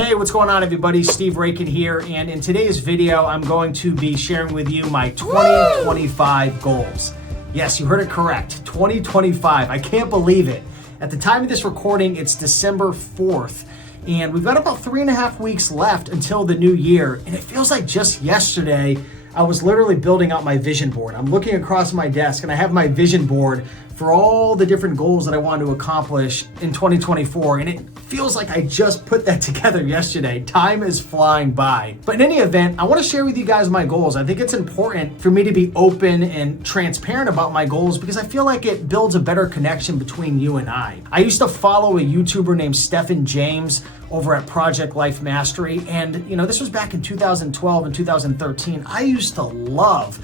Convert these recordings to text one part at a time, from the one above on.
Hey, what's going on everybody? Steve Rakin here, and in today's video, I'm going to be sharing with you my 2025 goals. Yes, you heard it correct, 2025. I can't believe it. At the time of this recording, it's December 4th, and we've got about 3.5 weeks left until the new year, and it feels like just yesterday, I was literally building out my vision board. I'm looking across my desk and I have my vision board for all the different goals that I want to accomplish in 2024. And it feels like I just put that together yesterday. Time is flying by. But in any event, I want to share with you guys my goals. I think it's important for me to be open and transparent about my goals because I feel like it builds a better connection between you and I. I used to follow a YouTuber named Stephen James over at Project Life Mastery. And this was back in 2012 and 2013. I used to love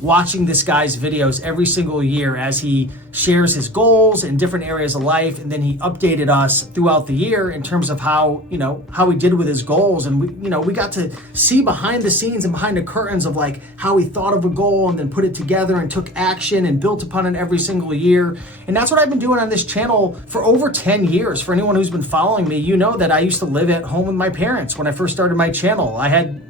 watching this guy's videos every single year as he shares his goals in different areas of life, and then he updated us throughout the year in terms of how he did with his goals. And we got to see behind the scenes and behind the curtains of like how he thought of a goal and then put it together and took action and built upon it every single year. And that's what I've been doing on this channel for over 10 years. For anyone who's been following me, you know that I used to live at home with my parents when I first started my channel. I had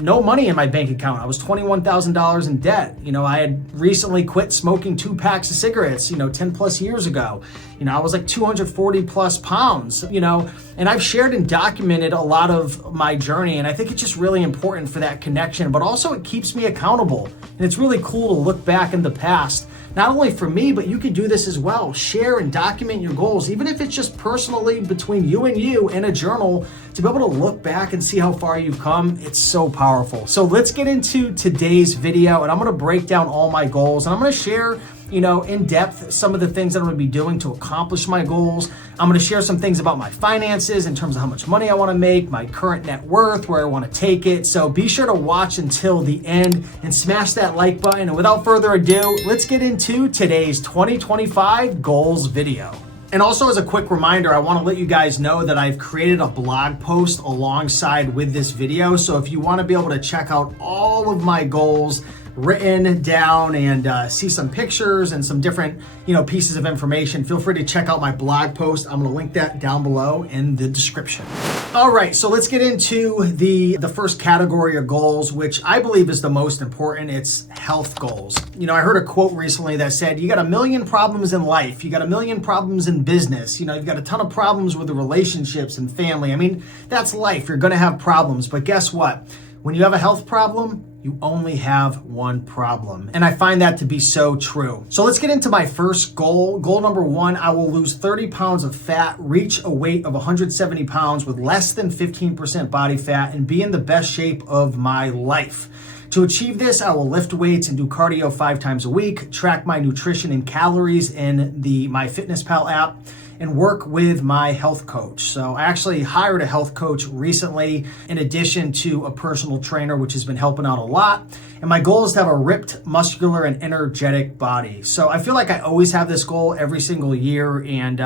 no money in my bank account. I was $21,000 in debt. I had recently quit smoking 2 packs of cigarettes, 10 plus years ago. I was like 240 plus pounds, and I've shared and documented a lot of my journey. And I think it's just really important for that connection, but also it keeps me accountable. And it's really cool to look back in the past, not only for me, but you can do this as well. Share and document your goals, even if it's just personally between you in a journal, to be able to look back and see how far you've come. It's so powerful. So let's get into today's video, and I'm gonna break down all my goals, and I'm gonna share in depth some of the things that I'm gonna be doing to accomplish my goals. I'm gonna share some things about my finances in terms of how much money I wanna make, my current net worth, where I wanna take it. So be sure to watch until the end and smash that like button. And without further ado, let's get into today's 2025 goals video. And also as a quick reminder, I want to let you guys know that I've created a blog post alongside with this video. So if you want to be able to check out all of my goals written down and see some pictures and some different pieces of information, feel free to check out my blog post. I'm going to link that down below in the description. All right, so let's get into the first category of goals, which I believe is the most important. It's health goals. I heard a quote recently that said, you got 1 million problems in life, you got 1 million problems in business, you've got a ton of problems with the relationships and family. I mean, that's life. You're going to have problems, but guess what? When you have a health problem, you only have one problem. And I find that to be so true. So let's get into my first goal. Goal number 1, I will lose 30 pounds of fat, reach a weight of 170 pounds with less than 15% body fat, and be in the best shape of my life. To achieve this, I will lift weights and do cardio 5 times a week, track my nutrition and calories in the MyFitnessPal app, and work with my health coach. So I actually hired a health coach recently, in addition to a personal trainer, which has been helping out a lot. And my goal is to have a ripped, muscular, and energetic body. So I feel like I always have this goal every single year. And,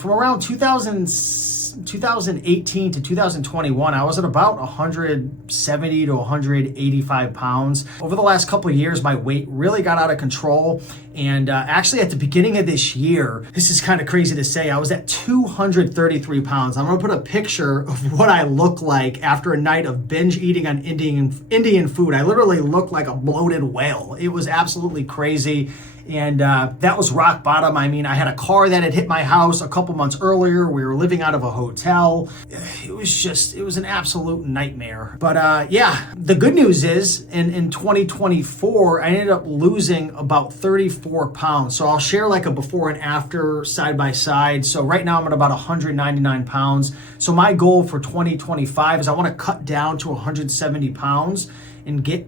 from around 2018 to 2021, I was at about 170 to 185 pounds. Over the last couple of years, my weight really got out of control. And actually at the beginning of this year, this is kind of crazy to say, I was at 233 pounds. I'm gonna put a picture of what I look like after a night of binge eating on Indian food. I literally looked like a bloated whale. It was absolutely crazy. And that was rock bottom. I mean, I had a car that had hit my house a couple months earlier. We were living out of a hotel. It was an absolute nightmare. But the good news is in 2024, I ended up losing about 34 pounds. So I'll share like a before and after side by side. So right now I'm at about 199 pounds. So my goal for 2025 is I want to cut down to 170 pounds and get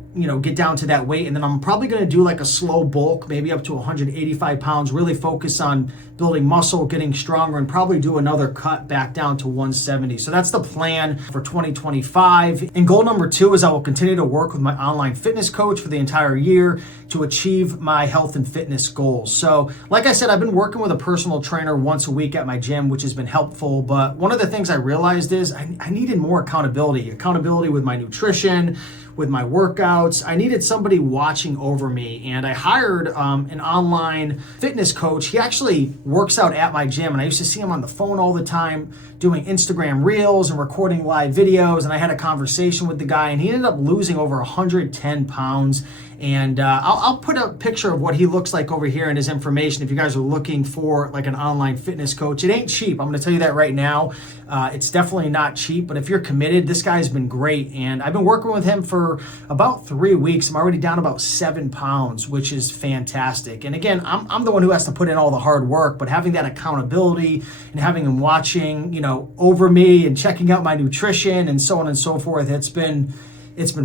down to that weight. And then I'm probably going to do like a slow bulk, maybe up to 185 pounds, really focus on building muscle, getting stronger, and probably do another cut back down to 170. So that's the plan for 2025. And goal number 2 is I will continue to work with my online fitness coach for the entire year to achieve my health and fitness goals. So like I said, I've been working with a personal trainer once a week at my gym, which has been helpful. But one of the things I realized is I needed more accountability with my nutrition, with my workouts. I needed somebody watching over me, and I hired an online fitness coach. He actually works out at my gym, and I used to see him on the phone all the time doing Instagram reels and recording live videos, and I had a conversation with the guy, and he ended up losing over 110 pounds. And I'll put a picture of what he looks like over here in his information if you guys are looking for like an online fitness coach. It ain't cheap. I'm going to tell you that right now. It's definitely not cheap, but if you're committed, this guy's been great. And I've been working with him for about 3 weeks. I'm already down about 7 pounds, which is fantastic. And again, I'm the one who has to put in all the hard work, but having that accountability and having him watching, over me and checking out my nutrition and so on and so forth, it's been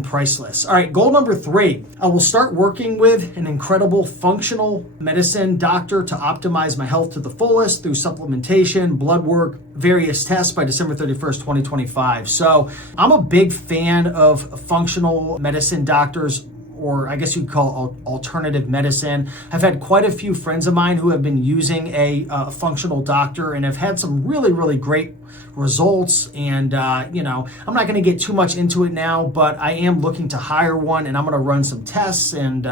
priceless. All right, goal number 3, I will start working with an incredible functional medicine doctor to optimize my health to the fullest through supplementation, blood work, various tests by December 31st, 2025. So I'm a big fan of functional medicine doctors, or I guess you'd call alternative medicine. I've had quite a few friends of mine who have been using a functional doctor and have had some really, really great results. And, I'm not going to get too much into it now, but I am looking to hire one, and I'm going to run some tests and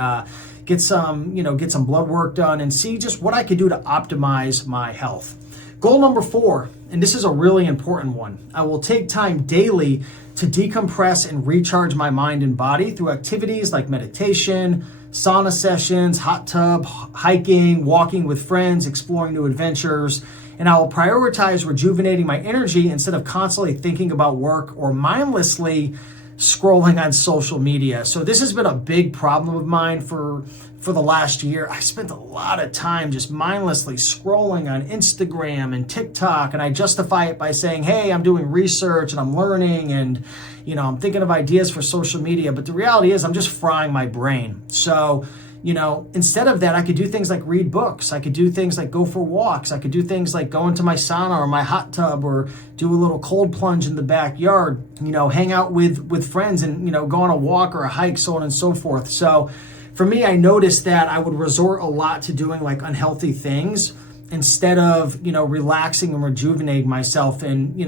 get some blood work done and see just what I could do to optimize my health. Goal number 4, and this is a really important one. I will take time daily to decompress and recharge my mind and body through activities like meditation, sauna sessions, hot tub, hiking, walking with friends, exploring new adventures. And I will prioritize rejuvenating my energy instead of constantly thinking about work or mindlessly scrolling on social media. So this has been a big problem of mine for the last year. I spent a lot of time just mindlessly scrolling on Instagram and TikTok, and I justify it by saying, hey, I'm doing research and I'm learning and I'm thinking of ideas for social media. But the reality is I'm just frying my brain. So instead of that, I could do things like read books. I could do things like go for walks. I could do things like go into my sauna or my hot tub, or do a little cold plunge in the backyard, hang out with friends and, go on a walk or a hike, so on and so forth. So for me, I noticed that I would resort a lot to doing like unhealthy things instead of, relaxing and rejuvenating myself. And,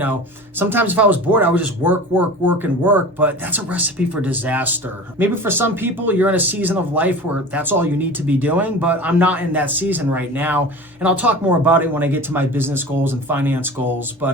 sometimes if I was bored, I would just work, but that's a recipe for disaster. Maybe for some people, you're in a season of life where that's all you need to be doing, but I'm not in that season right now. And I'll talk more about it when I get to my business goals and finance goals. But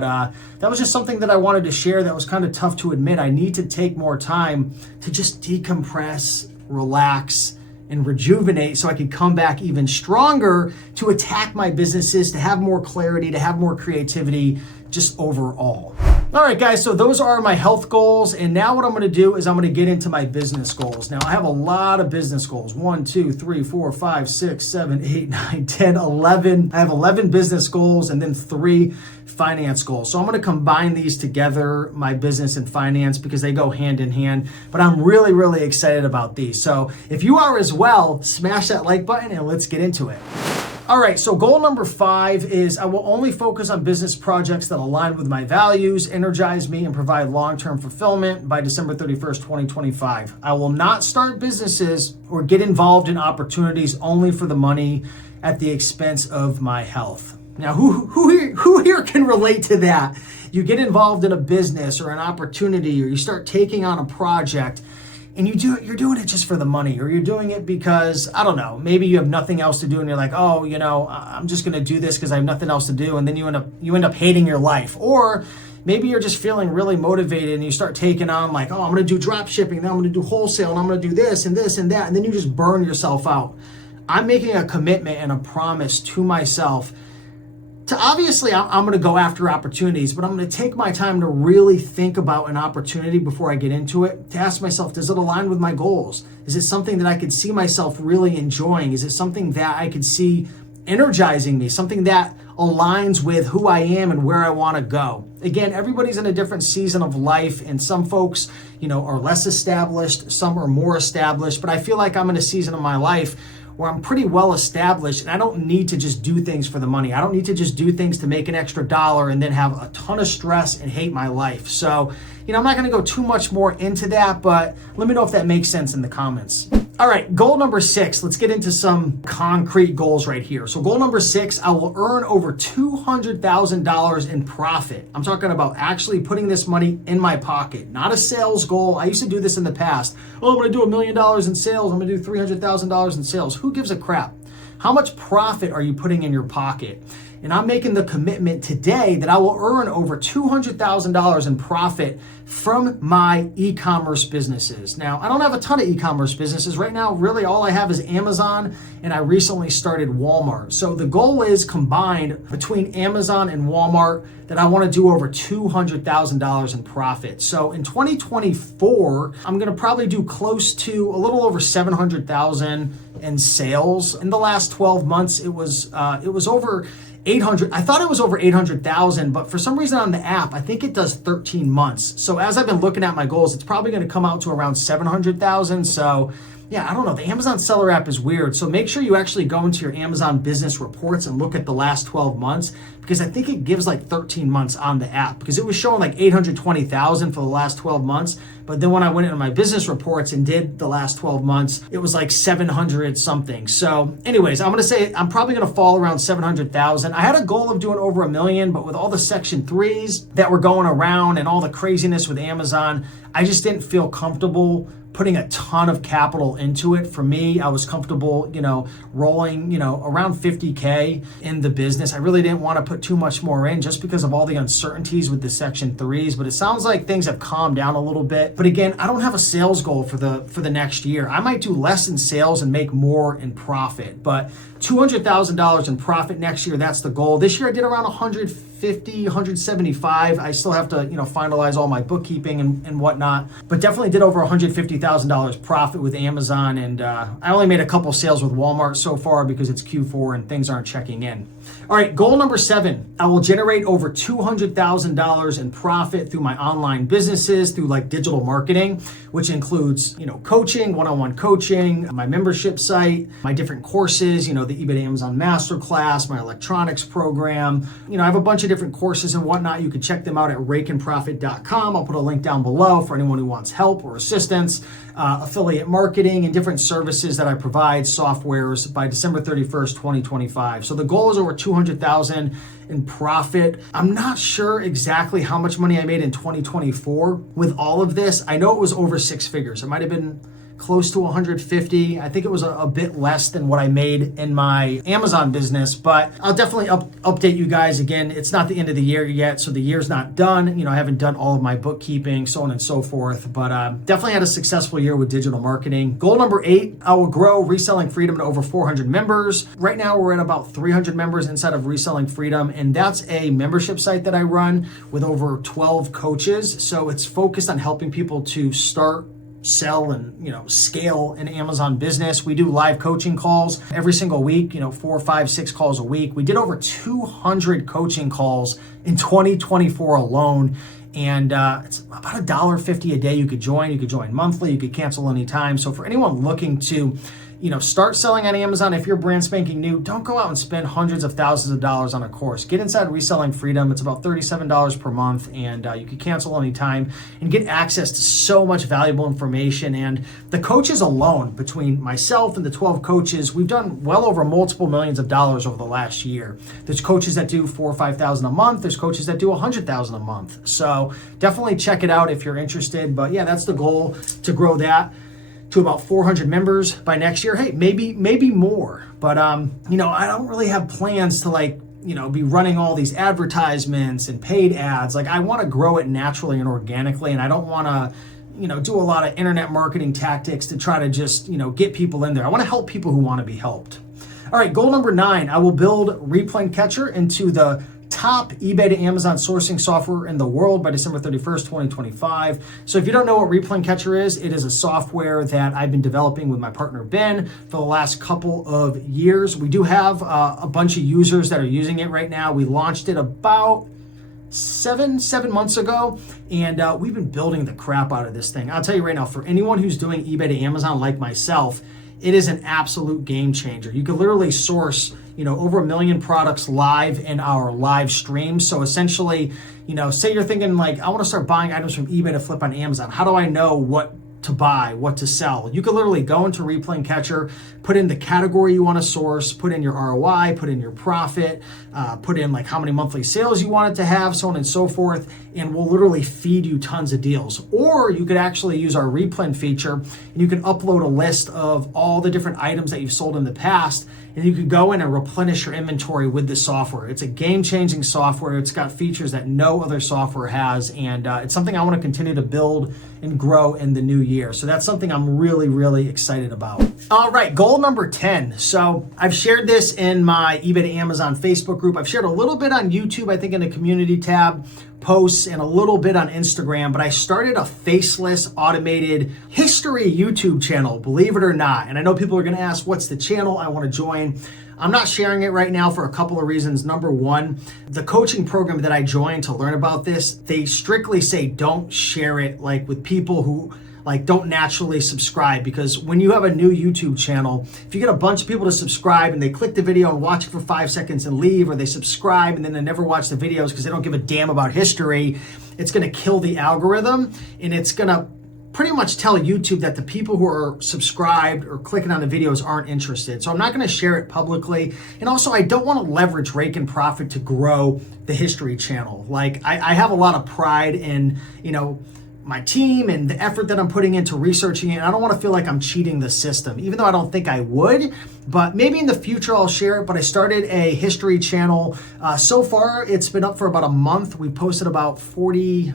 that was just something that I wanted to share that was kind of tough to admit. I need to take more time to just decompress, relax, and rejuvenate so I can come back even stronger to attack my businesses, to have more clarity, to have more creativity, just overall. All right, guys, so those are my health goals. And now what I'm going to do is I'm going to get into my business goals. Now, I have a lot of business goals. 1, 2, 3, 4, 5, 6, 7, 8, 9, 10, 11. I have 11 business goals and then 3 finance goals. So I'm going to combine these together, my business and finance, because they go hand in hand. But I'm really, really excited about these. So if you are as well, smash that like button and let's get into it. All right, so goal number 5 is I will only focus on business projects that align with my values, energize me, and provide long-term fulfillment by December 31st, 2025. I will not start businesses or get involved in opportunities only for the money at the expense of my health. Now, who here can relate to that? You get involved in a business or an opportunity, or you start taking on a project, and you're doing it just for the money, or you're doing it because, I don't know, maybe you have nothing else to do and you're like, oh, I'm just going to do this because I have nothing else to do. And then you end up hating your life. Or maybe you're just feeling really motivated and you start taking on like, oh, I'm going to do drop shipping, then I'm going to do wholesale, and I'm going to do this and this and that. And then you just burn yourself out. I'm making a commitment and a promise to myself to obviously, I'm going to go after opportunities, but I'm going to take my time to really think about an opportunity before I get into it, to ask myself, does it align with my goals? Is it something that I could see myself really enjoying? Is it something that I could see energizing me, something that aligns with who I am and where I want to go? Again, everybody's in a different season of life, and some folks, are less established, some are more established, but I feel like I'm in a season of my life where I'm pretty well established, and I don't need to just do things for the money. I don't need to just do things to make an extra dollar and then have a ton of stress and hate my life. So, I'm not going to go too much more into that, but let me know if that makes sense in the comments. All right, goal number 6. Let's get into some concrete goals right here. So goal number 6, I will earn over $200,000 in profit. I'm talking about actually putting this money in my pocket, not a sales goal. I used to do this in the past. Oh, I'm gonna do $1 million in sales. I'm gonna do $300,000 in sales. Who gives a crap? How much profit are you putting in your pocket? And I'm making the commitment today that I will earn over $200,000 in profit from my e-commerce businesses. Now, I don't have a ton of e-commerce businesses. Right now, really all I have is Amazon, and I recently started Walmart. So the goal is combined between Amazon and Walmart that I want to do over $200,000 in profit. So in 2024, I'm going to probably do close to a little over $700,000 in sales. In the last 12 months, it was over 800. I thought it was over 800,000, but for some reason on the app, I think it does 13 months. So as I've been looking at my goals, it's probably going to come out to around 700,000. So yeah, I don't know. The Amazon seller app is weird. So make sure you actually go into your Amazon business reports and look at the last 12 months, because I think it gives like 13 months on the app, because it was showing like 820,000 for the last 12 months. But then when I went into my business reports and did the last 12 months, it was like 700 something. So anyways, I'm going to say I'm probably going to fall around 700,000. I had a goal of doing over $1 million, but with all the Section 3s that were going around and all the craziness with Amazon, I just didn't feel comfortable putting a ton of capital into it. For me, I was comfortable, rolling, around 50K in the business. I really didn't want to put too much more in just because of all the uncertainties with the Section 3s, but it sounds like things have calmed down a little bit. But again, I don't have a sales goal for the next year. I might do less in sales and make more in profit, but $200,000 in profit next year, that's the goal. This year I did around 150, 175. I still have to, finalize all my bookkeeping and whatnot, but definitely did over $150,000 profit with Amazon. And I only made a couple sales with Walmart so far because it's Q4 and things aren't checking in. All right, goal number 7, I will generate over $200,000 in profit through my online businesses, through like digital marketing, which includes, coaching, one-on-one coaching, my membership site, my different courses, the eBay to Amazon Masterclass, my electronics program. I have a bunch of different courses and whatnot. You can check them out at rakeandprofit.com. I'll put a link down below for anyone who wants help or assistance, affiliate marketing, and different services that I provide, softwares, by December 31st, 2025. So the goal is over $200,000 in profit. I'm not sure exactly how much money I made in 2024 with all of this. I know it was over 6 figures. It might have been close to 150. I think it was a bit less than what I made in my Amazon business, but I'll definitely update you guys again. It's not the end of the year yet, so the year's not done. I haven't done all of my bookkeeping, so on and so forth, but definitely had a successful year with digital marketing. Goal number 8, I will grow Reselling Freedom to over 400 members. Right now, we're at about 300 members inside of Reselling Freedom, and that's a membership site that I run with over 12 coaches. So it's focused on helping people to start, sell, and scale an Amazon business. We do live coaching calls every single week, 4, 5, 6 calls a week. We did over 200 coaching calls in 2024 alone. And it's about $1.50 a day. You could join monthly, you could cancel anytime. So for anyone looking to start selling on Amazon, if you're brand spanking new, don't go out and spend hundreds of thousands of dollars on a course. Get inside Reselling Freedom. It's about $37 per month, and you can cancel anytime and get access to so much valuable information. And the coaches alone, between myself and the 12 coaches, we've done well over multiple millions of dollars over the last year. There's coaches that do $4,000 or $5,000 a month. There's coaches that do $100,000 a month. So definitely check it out if you're interested. But yeah, that's the goal, to grow that to about 400 members by next year. Hey, maybe more. But I don't really have plans to be running all these advertisements and paid ads. I want to grow it naturally and organically, and I don't want to do a lot of internet marketing tactics to try to just get people in there. I want to help people who want to be helped. All right, goal number 9, I will build Replane Catcher into the top eBay to Amazon sourcing software in the world by December 31st, 2025. So if you don't know what Replane Catcher is, it is a software that I've been developing with my partner Ben for the last couple of years. We do have a bunch of users that are using it right now. We launched it about seven months ago, and we've been building the crap out of this thing. I'll tell you right now, for anyone who's doing eBay to Amazon like myself, it is an absolute game changer. You can literally source over 1 million products live in our live stream. So essentially, say you're thinking I want to start buying items from eBay to flip on Amazon. How do I know what to buy, what to sell. You can literally go into Replan Catcher, put in the category you want to source, put in your ROI, put in your profit, put in like how many monthly sales you want it to have, so on and so forth, and we'll literally feed you tons of deals. Or you could actually use our Replan feature and you can upload a list of all the different items that you've sold in the past, and you could go in and replenish your inventory with this software. It's a game-changing software. It's got features that no other software has, and it's something I want to continue to build and grow in the new year. So that's something I'm really, really excited about. All right, goal number 10. So I've shared this in my eBay to Amazon Facebook group. I've shared a little bit on YouTube, I think in the community tab, posts, and a little bit on Instagram, but I started a faceless automated history YouTube channel, believe it or not. And I know people are gonna ask, what's the channel? I wanna join. I'm not sharing it right now for a couple of reasons. Number one, the coaching program that I joined to learn about this, they strictly say don't share it like with people who like don't naturally subscribe, because when you have a new YouTube channel, if you get a bunch of people to subscribe and they click the video and watch it for 5 seconds and leave, or they subscribe and then they never watch the videos because they don't give a damn about history, it's gonna kill the algorithm, and it's gonna pretty much tell YouTube that the people who are subscribed or clicking on the videos aren't interested. So I'm not gonna share it publicly. And also I don't wanna leverage Rake and Profit to grow the history channel. Like I have a lot of pride in, my team and the effort that I'm putting into researching it. And I don't want to feel like I'm cheating the system, even though I don't think I would, but maybe in the future I'll share it. But I started a history channel. So far, it's been up for about a month. We posted about 48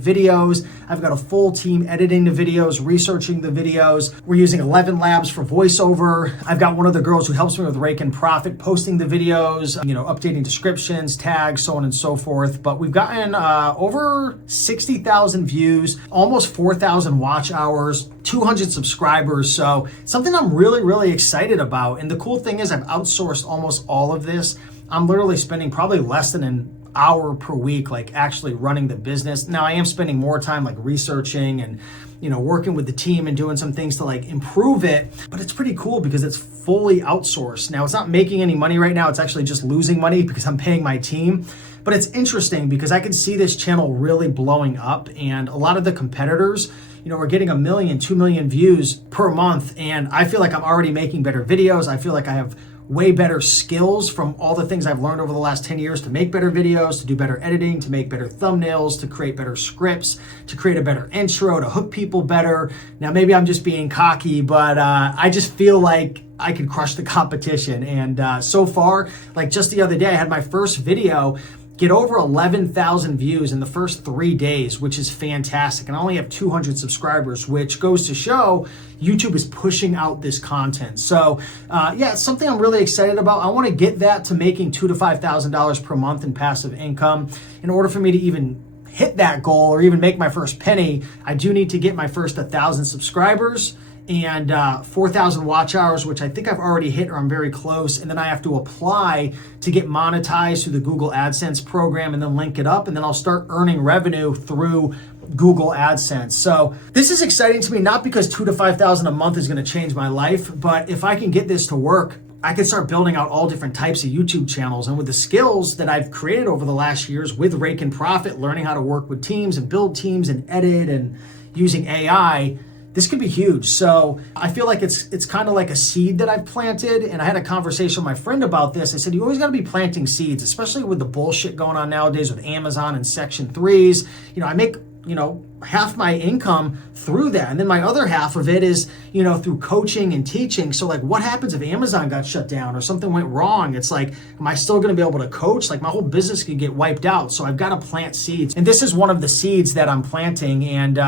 videos. I've got a full team editing the videos, researching the videos. We're using 11 labs for voiceover. I've got one of the girls who helps me with Rake and Profit posting the videos, updating descriptions, tags, so on and so forth. But we've gotten over 60,000 views, almost 4,000 watch hours, 200 subscribers. So something I'm really, really excited about. And the cool thing is I've outsourced almost all of this. I'm literally spending probably less than an hour per week, like actually running the business. Now I am spending more time like researching and, working with the team and doing some things to like improve it, but it's pretty cool because it's fully outsourced. Now it's not making any money right now. It's actually just losing money because I'm paying my team. But it's interesting because I can see this channel really blowing up, and a lot of the competitors, we're getting 1 million, 2 million views per month. And I feel like I'm already making better videos. I feel like I have way better skills from all the things I've learned over the last 10 years to make better videos, to do better editing, to make better thumbnails, to create better scripts, to create a better intro, to hook people better. Now, maybe I'm just being cocky, but I just feel like I could crush the competition. And so far, like just the other day, I had my first video get over 11,000 views in the first 3 days, which is fantastic. And I only have 200 subscribers, which goes to show YouTube is pushing out this content. So it's something I'm really excited about. I want to get that to making $2,000 to $5,000 per month in passive income. In order for me to even hit that goal or even make my first penny, I do need to get my first 1,000 subscribers and 4,000 watch hours, which I think I've already hit or I'm very close. And then I have to apply to get monetized through the Google AdSense program and then link it up. And then I'll start earning revenue through Google AdSense. So this is exciting to me, not because $2,000 to $5,000 a month is going to change my life, but if I can get this to work, I can start building out all different types of YouTube channels. And with the skills that I've created over the last years with Rake and Profit, learning how to work with teams and build teams and edit and using AI, this could be huge. So I feel like it's kind of like a seed that I've planted. And I had a conversation with my friend about this. I said, you always got to be planting seeds, especially with the bullshit going on nowadays with Amazon and Section 3s. I make half my income through that. And then my other half of it is, through coaching and teaching. So like, what happens if Amazon got shut down or something went wrong? It's like, am I still going to be able to coach? Like my whole business could get wiped out. So I've got to plant seeds. And this is one of the seeds that I'm planting. And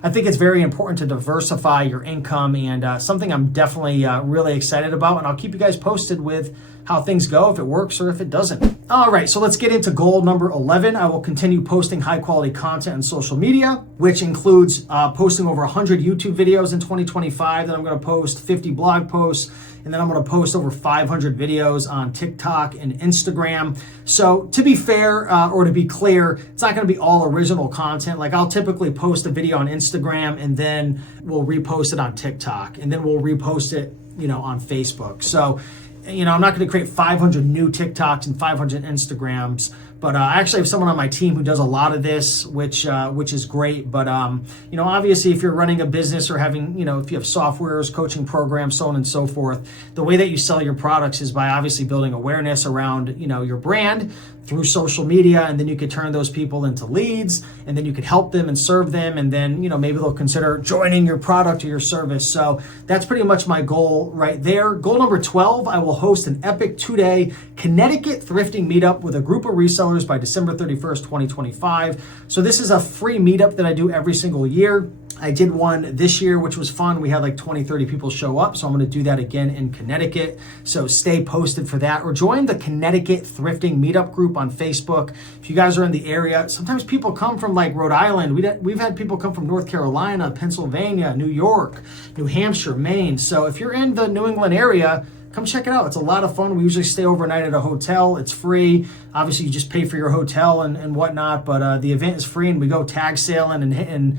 I think it's very important to diversify your income, and something I'm definitely really excited about. And I'll keep you guys posted with how things go, if it works or if it doesn't. All right, so let's get into goal number 11. I will continue posting high quality content on social media, which includes posting over 100 YouTube videos in 2025. Then I'm gonna post 50 blog posts, and then I'm gonna post over 500 videos on TikTok and Instagram. So to be fair, or to be clear, it's not gonna be all original content. Like I'll typically post a video on Instagram and then we'll repost it on TikTok, and then we'll repost it, on Facebook. So I'm not going to create 500 new TikToks and 500 Instagrams But I actually have someone on my team who does a lot of this, which is great. But obviously, if you're running a business or having, if you have softwares, coaching programs, so on and so forth, the way that you sell your products is by obviously building awareness around, your brand through social media, and then you could turn those people into leads, and then you could help them and serve them, and then maybe they'll consider joining your product or your service. So that's pretty much my goal right there. Goal number 12, I will host an epic 2-day Connecticut thrifting meetup with a group of resellers by December 31st, 2025. So this is a free meetup that I do every single year. I did one this year, which was fun. We had like 20, 30 people show up. So I'm going to do that again in Connecticut. So stay posted for that, or join the Connecticut Thrifting Meetup group on Facebook. If you guys are in the area, sometimes people come from like Rhode Island. We've had people come from North Carolina, Pennsylvania, New York, New Hampshire, Maine. So if you're in the New England area, come check it out. It's a lot of fun. We usually stay overnight at a hotel. It's free. Obviously, you just pay for your hotel and whatnot, but the event is free, and we go tag sailing and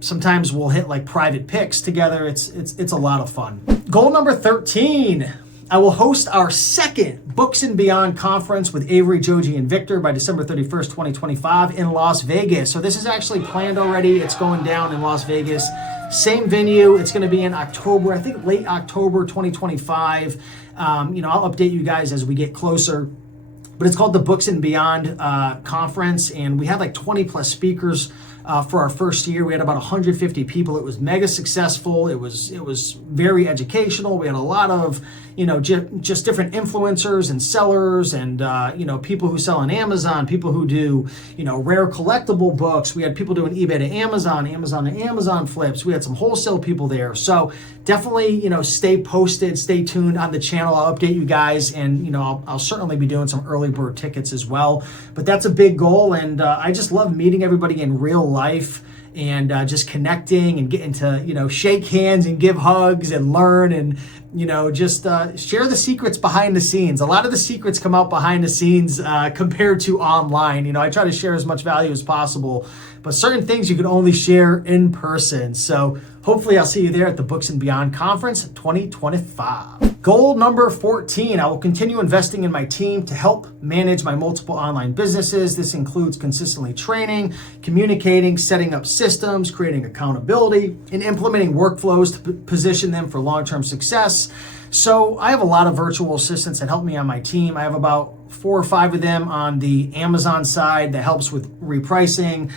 sometimes we'll hit like private picks together. It's a lot of fun. Goal number 13. I will host our second Books and Beyond conference with Avery, Joji, and Victor by December 31st, 2025 in Las Vegas. So this is actually planned already. It's going down in Las Vegas. Same venue. It's going to be in October, I think late October 2025. I'll update you guys as we get closer. But it's called the Books and Beyond conference, and we had like 20 plus speakers for our first year. We had about 150 people. It was mega successful. It was very educational. We had a lot of just different influencers and sellers, and people who sell on Amazon, people who do rare collectible books. We had people doing eBay to Amazon, Amazon to Amazon flips. We had some wholesale people there. So definitely stay posted, stay tuned on the channel. I'll update you guys, and I'll certainly be doing some early bird tickets as well. But that's a big goal, and I just love meeting everybody in real life, and just connecting and getting to shake hands and give hugs and learn, and just share the secrets behind the scenes. A lot of the secrets come out behind the scenes compared to online. I try to share as much value as possible, but certain things you can only share in person. So hopefully I'll see you there at the Books and Beyond Conference 2025. Goal number 14, I will continue investing in my team to help manage my multiple online businesses. This includes consistently training, communicating, setting up systems, creating accountability, and implementing workflows to position them for long-term success. So I have a lot of virtual assistants that help me on my team. I have about 4 or 5 of them on the Amazon side that helps with repricing.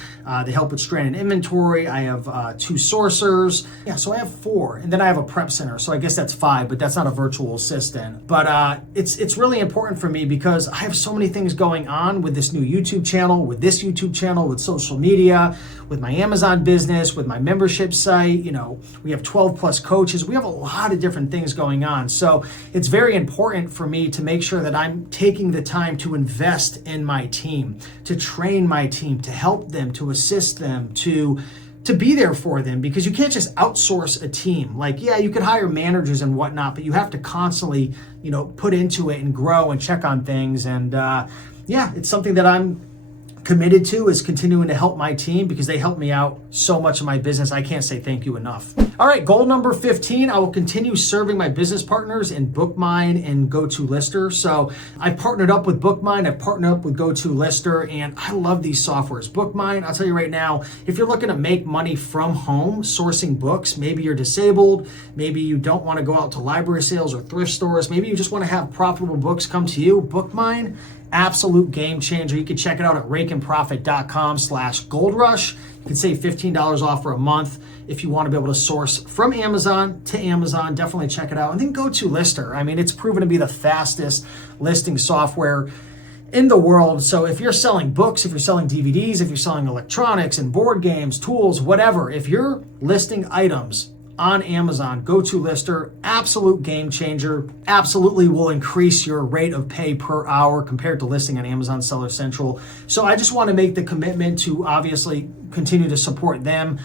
They help with stranded inventory. I have 2 sourcers. Yeah, so I have 4. And then I have a prep center. So I guess that's 5, but that's not a virtual assistant. But it's really important for me because I have so many things going on with this new YouTube channel, with this YouTube channel, with social media, with my Amazon business, with my membership site. We have 12 plus coaches. We have a lot of different things going on. So it's very important for me to make sure that I'm taking the time to invest in my team, to train my team, to help them, to assist them, to be there for them, because you can't just outsource a team. Like, yeah, you could hire managers and whatnot, but you have to constantly, put into it and grow and check on things. And it's something that I'm committed to, is continuing to help my team, because they help me out so much in my business. I can't say thank you enough. All right, goal number 15, I will continue serving my business partners in Bookmine and GoToLister. So I've partnered up with Bookmine, I've partnered up with GoToLister, and I love these softwares. Bookmine, I'll tell you right now, if you're looking to make money from home sourcing books, maybe you're disabled, maybe you don't want to go out to library sales or thrift stores, maybe you just want to have profitable books come to you, Bookmine, absolute game changer. You can check it out at rakeandprofit.com/goldrush. You can save $15 off for a month if you want to be able to source from Amazon to Amazon. Definitely check it out. And then GoToLister. I mean, it's proven to be the fastest listing software in the world. So if you're selling books, if you're selling DVDs, if you're selling electronics and board games, tools, whatever, if you're listing items on Amazon, GoToLister, absolute game changer, absolutely will increase your rate of pay per hour compared to listing on Amazon Seller Central. So I just want to make the commitment to obviously continue to support them,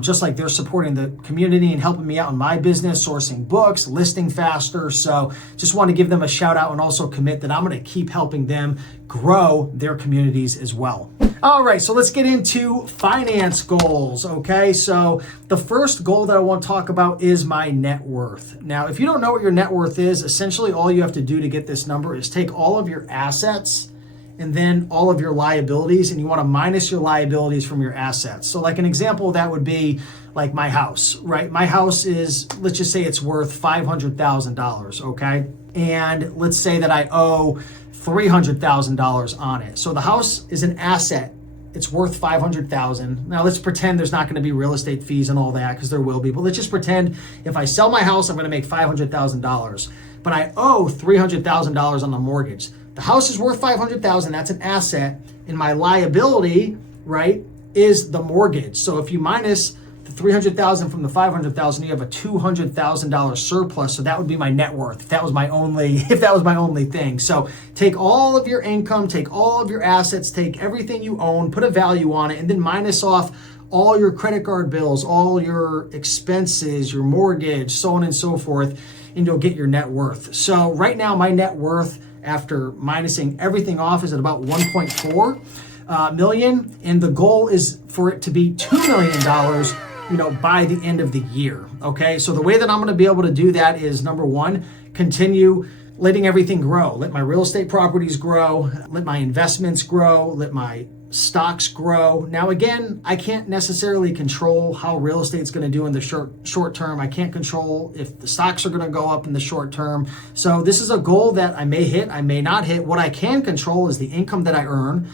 just like they're supporting the community and helping me out in my business, sourcing books, listing faster. So just want to give them a shout out and also commit that I'm going to keep helping them grow their communities as well. All right, so let's get into finance goals, okay? So the first goal that I want to talk about is my net worth. Now, if you don't know what your net worth is, essentially all you have to do to get this number is take all of your assets and then all of your liabilities, and you want to minus your liabilities from your assets. So like an example of that would be like my house, right? My house is, let's just say it's worth $500,000, okay? And let's say that I owe $300,000 on it. So the house is an asset. It's worth $500,000. Now let's pretend there's not going to be real estate fees and all that, because there will be. But let's just pretend if I sell my house, I'm going to make $500,000. But I owe $300,000 on the mortgage. The house is worth $500,000. That's an asset, and my liability, right, is the mortgage. So if you minus the $300,000 from the $500,000, you have a $200,000 surplus. So that would be my net worth if that was my only thing. So take all of your income, take all of your assets, take everything you own, put a value on it, and then minus off all your credit card bills, all your expenses, your mortgage, so on and so forth, and you'll get your net worth. So right now, my net worth after minusing everything off is at about 1.4 million, and the goal is for it to be $2 million, by the end of the year. Okay, so the way that I'm going to be able to do that is, number one, continue letting everything grow. Let my real estate properties grow, let my investments grow, let my stocks grow. Now, again, I can't necessarily control how real estate's going to do in the short term. I can't control if the stocks are going to go up in the short term. So this is a goal that I may hit, I may not hit. What I can control is the income that I earn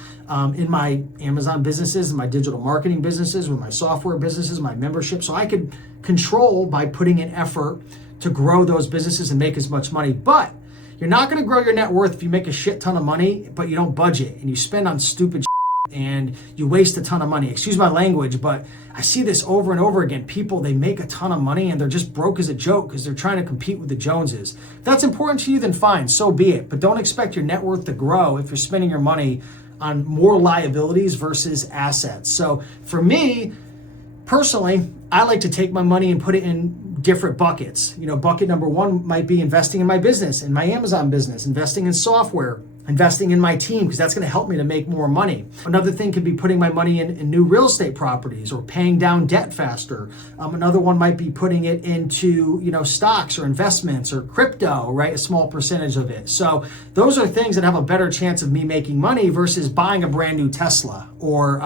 in my Amazon businesses, in my digital marketing businesses, with my software businesses, my membership. So I could control by putting in effort to grow those businesses and make as much money. But you're not going to grow your net worth if you make a shit ton of money, but you don't budget and you spend on stupid and you waste a ton of money. Excuse my language, but I see this over and over again. People, they make a ton of money and they're just broke as a joke because they're trying to compete with the Joneses. If that's important to you, then fine, so be it. But don't expect your net worth to grow if you're spending your money on more liabilities versus assets. So for me, personally, I like to take my money and put it in different buckets. Bucket number one might be investing in my business, in my Amazon business, investing in software, investing in my team, because that's going to help me to make more money. Another thing could be putting my money in new real estate properties or paying down debt faster. Another one might be putting it into, stocks or investments or crypto, right? A small percentage of it. So those are things that have a better chance of me making money versus buying a brand new Tesla or,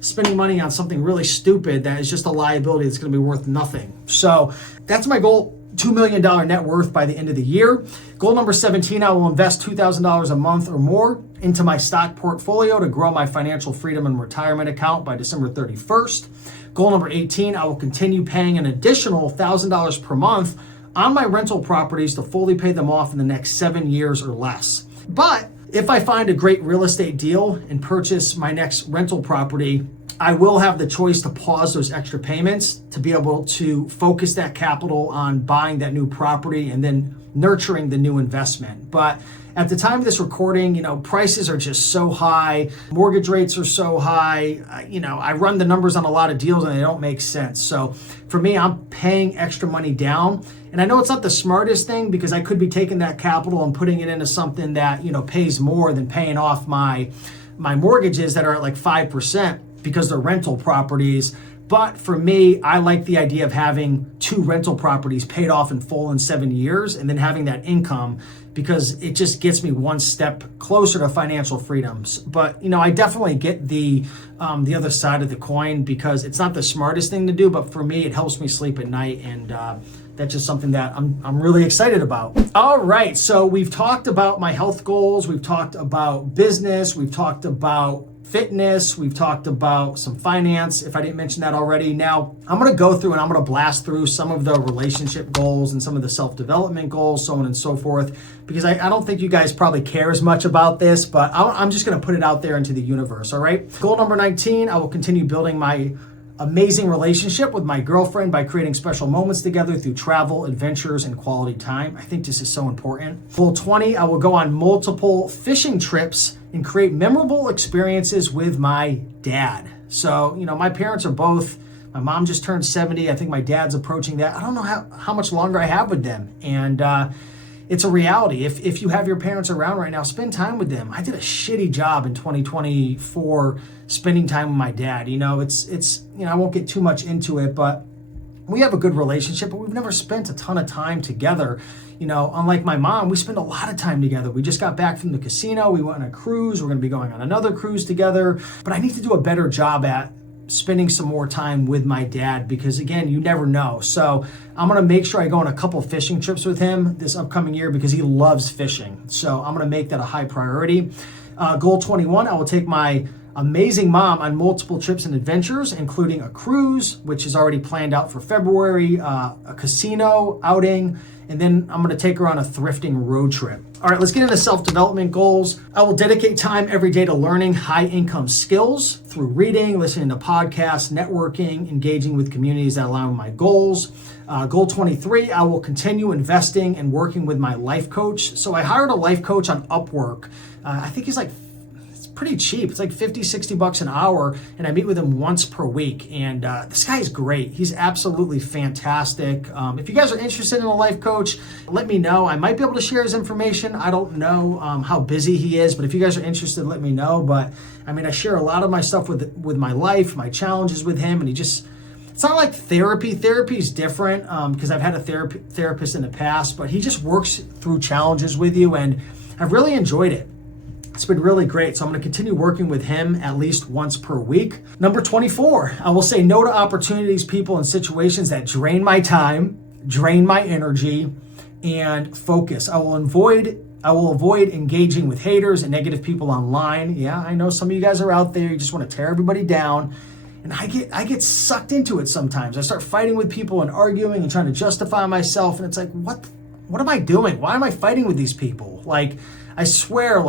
spending money on something really stupid that is just a liability that's going to be worth nothing. So that's my goal. $2 million net worth by the end of the year. Goal number 17, I will invest $2,000 a month or more into my stock portfolio to grow my financial freedom and retirement account by December 31st. Goal number 18, I will continue paying an additional $1,000 per month on my rental properties to fully pay them off in the next 7 years or less. But if I find a great real estate deal and purchase my next rental property, I will have the choice to pause those extra payments to be able to focus that capital on buying that new property and then nurturing the new investment. But at the time of this recording, prices are just so high. Mortgage rates are so high. I run the numbers on a lot of deals and they don't make sense. So for me, I'm paying extra money down. And I know it's not the smartest thing because I could be taking that capital and putting it into something that, pays more than paying off my mortgages that are at like 5%. Because they're rental properties. But for me, I like the idea of having 2 rental properties paid off in full in 7 years and then having that income, because it just gets me one step closer to financial freedoms. But, I definitely get the other side of the coin because it's not the smartest thing to do, but for me, it helps me sleep at night, and that's just something that I'm really excited about. All right, so we've talked about my health goals, we've talked about business, we've talked about fitness, we've talked about some finance, if I didn't mention that already. Now, I'm going to go through and I'm going to blast through some of the relationship goals and some of the self-development goals, so on and so forth, because I don't think you guys probably care as much about this, but I'm just going to put it out there into the universe, all right? Goal number 19, I will continue building my amazing relationship with my girlfriend by creating special moments together through travel, adventures, and quality time. I think this is so important. Goal 20, I will go on multiple fishing trips and create memorable experiences with my dad. So, my parents are both, my mom just turned 70. I think my dad's approaching that. I don't know how much longer I have with them. And it's a reality. If you have your parents around right now, spend time with them. I did a shitty job in 2024 spending time with my dad. I won't get too much into it, but we have a good relationship, but we've never spent a ton of time together. Unlike my mom, we spend a lot of time together. We just got back from the casino. We went on a cruise. We're going to be going on another cruise together. But I need to do a better job at spending some more time with my dad because, again, you never know. So I'm going to make sure I go on a couple fishing trips with him this upcoming year because he loves fishing. So I'm going to make that a high priority. Goal 21, I will take my amazing mom on multiple trips and adventures, including a cruise, which is already planned out for February, a casino outing, and then I'm going to take her on a thrifting road trip. All right, let's get into self-development goals. I will dedicate time every day to learning high-income skills through reading, listening to podcasts, networking, engaging with communities that align with my goals. Goal 23, I will continue investing and working with my life coach. So I hired a life coach on Upwork. I think he's pretty cheap. It's like 50, 60 bucks an hour. And I meet with him once per week. And this guy is great. He's absolutely fantastic. If you guys are interested in a life coach, let me know. I might be able to share his information. I don't know how busy he is, but if you guys are interested, let me know. But I share a lot of my stuff with my life, my challenges with him. And it's not like therapy. Therapy is different because I've had a therapist in the past, but he just works through challenges with you. And I've really enjoyed it. It's been really great. So I'm going to continue working with him at least once per week. Number 24, I will say no to opportunities, people, and situations that drain my time, drain my energy, and focus. I will avoid engaging with haters and negative people online. Yeah, I know some of you guys are out there. You just want to tear everybody down. And I get sucked into it sometimes. I start fighting with people and arguing and trying to justify myself. And it's like, what am I doing? Why am I fighting with these people? I swear,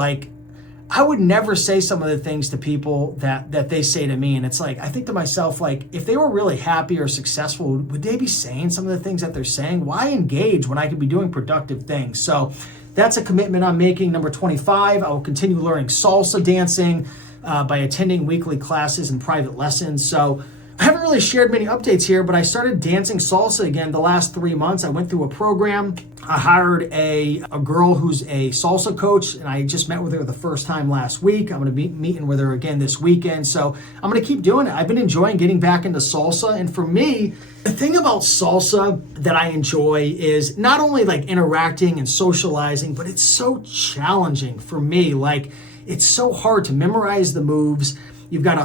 I would never say some of the things to people that they say to me. And it's I think to myself, if they were really happy or successful, would they be saying some of the things that they're saying? Why engage when I could be doing productive things? So that's a commitment I'm making. Number 25, I will continue learning salsa dancing by attending weekly classes and private lessons. So I haven't really shared many updates here, but I started dancing salsa again the last 3 months. I went through a program. I hired a girl who's a salsa coach, and I just met with her the first time last week. I'm going to be meeting with her again this weekend. So I'm going to keep doing it. I've been enjoying getting back into salsa. And for me, the thing about salsa that I enjoy is not only interacting and socializing, but it's so challenging for me. It's so hard to memorize the moves. You've got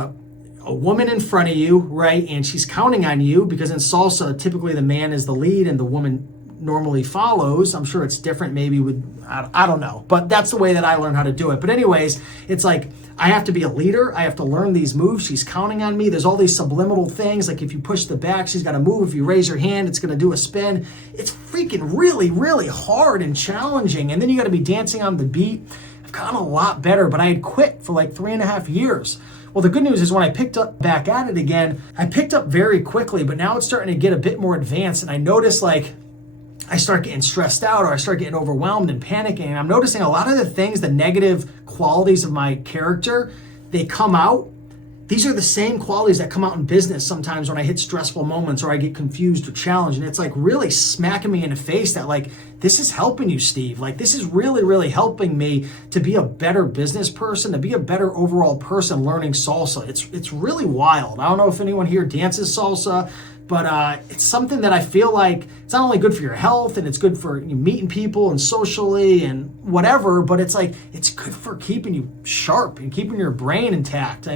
a woman in front of you, right? And she's counting on you because in salsa, typically the man is the lead and the woman normally follows. I'm sure it's different maybe I don't know, but that's the way that I learned how to do it. But anyways, it's I have to be a leader. I have to learn these moves. She's counting on me. There's all these subliminal things. If you push the back, she's got to move. If you raise your hand, it's going to do a spin. It's freaking really, really hard and challenging. And then you got to be dancing on the beat. I've gotten a lot better, but I had quit for 3.5 years. Well, the good news is when I picked up back at it again, I picked up very quickly, but now it's starting to get a bit more advanced. And I notice I start getting stressed out or I start getting overwhelmed and panicking. And I'm noticing a lot of the things, the negative qualities of my character, they come out. These are the same qualities that come out in business sometimes when I hit stressful moments or I get confused or challenged. And it's really smacking me in the face that this is helping you, Steve. This is really, really helping me to be a better business person, to be a better overall person learning salsa. It's really wild. I don't know if anyone here dances salsa, but it's something that I feel it's not only good for your health and it's good for meeting people and socially and whatever, but it's good for keeping you sharp and keeping your brain intact.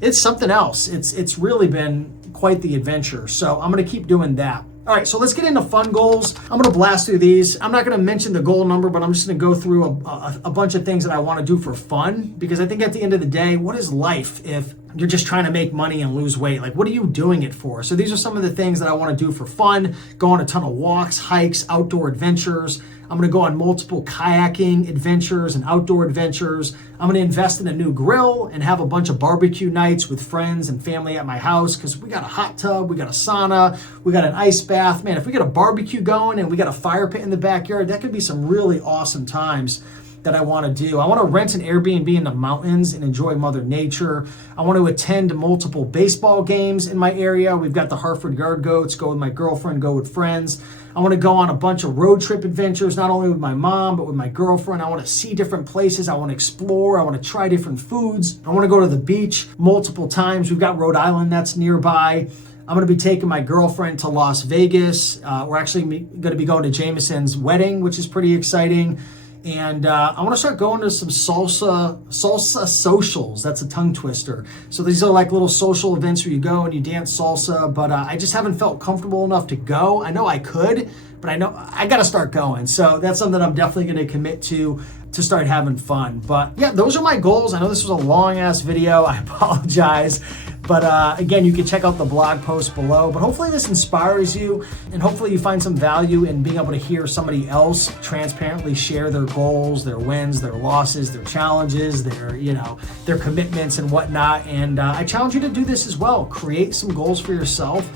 It's something else. It's really been quite the adventure. So I'm going to keep doing that. All right, so let's get into fun goals. I'm going to blast through these. I'm not going to mention the goal number, but I'm just going to go through a bunch of things that I want to do for fun, because I think at the end of the day, what is life if you're just trying to make money and lose weight? What are you doing it for? So these are some of the things that I want to do for fun. Go on a ton of walks, hikes, outdoor adventures. I'm going to go on multiple kayaking adventures and outdoor adventures. I'm going to invest in a new grill and have a bunch of barbecue nights with friends and family at my house, because we got a hot tub, we got a sauna, we got an ice bath. Man, if we get a barbecue going and we got a fire pit in the backyard, that could be some really awesome times. that I want to do. I want to rent an Airbnb in the mountains and enjoy Mother Nature. I want to attend multiple baseball games in my area. We've got the Hartford Yard Goats, go with my girlfriend, go with friends. I want to go on a bunch of road trip adventures, not only with my mom, but with my girlfriend. I want to see different places. I want to explore. I want to try different foods. I want to go to the beach multiple times. We've got Rhode Island that's nearby. I'm going to be taking my girlfriend to Las Vegas. We're actually going to be going to Jameson's wedding, which is pretty exciting. And I want to start going to some salsa socials. That's a tongue twister. So these are like little social events where you go and you dance salsa, but I just haven't felt comfortable enough to go. I know I could, but I know I got to start going. So that's something I'm definitely going to commit to start having fun. But yeah, those are my goals. I know this was a long ass video. I apologize. But again, you can check out the blog post below. But hopefully this inspires you, and hopefully you find some value in being able to hear somebody else transparently share their goals, their wins, their losses, their challenges, their commitments and whatnot. And I challenge you to do this as well. Create some goals for yourself.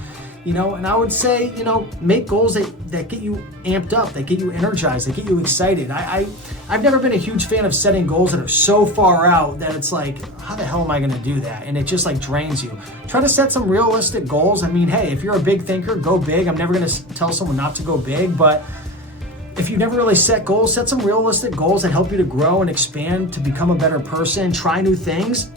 And I would say, make goals that get you amped up, that get you energized, that get you excited. I've never been a huge fan of setting goals that are so far out that it's like, how the hell am I going to do that? And it just like drains you. Try to set some realistic goals. I mean, hey, if you're a big thinker, go big. I'm never going to tell someone not to go big, but if you never really set goals, set some realistic goals that help you to grow and expand, to become a better person, try new things,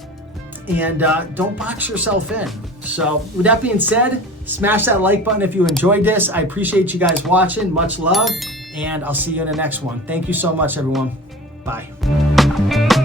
and don't box yourself in. So with that being said, smash that like button if you enjoyed this. I appreciate you guys watching. Much love, and I'll see you in the next one. Thank you so much, everyone. Bye.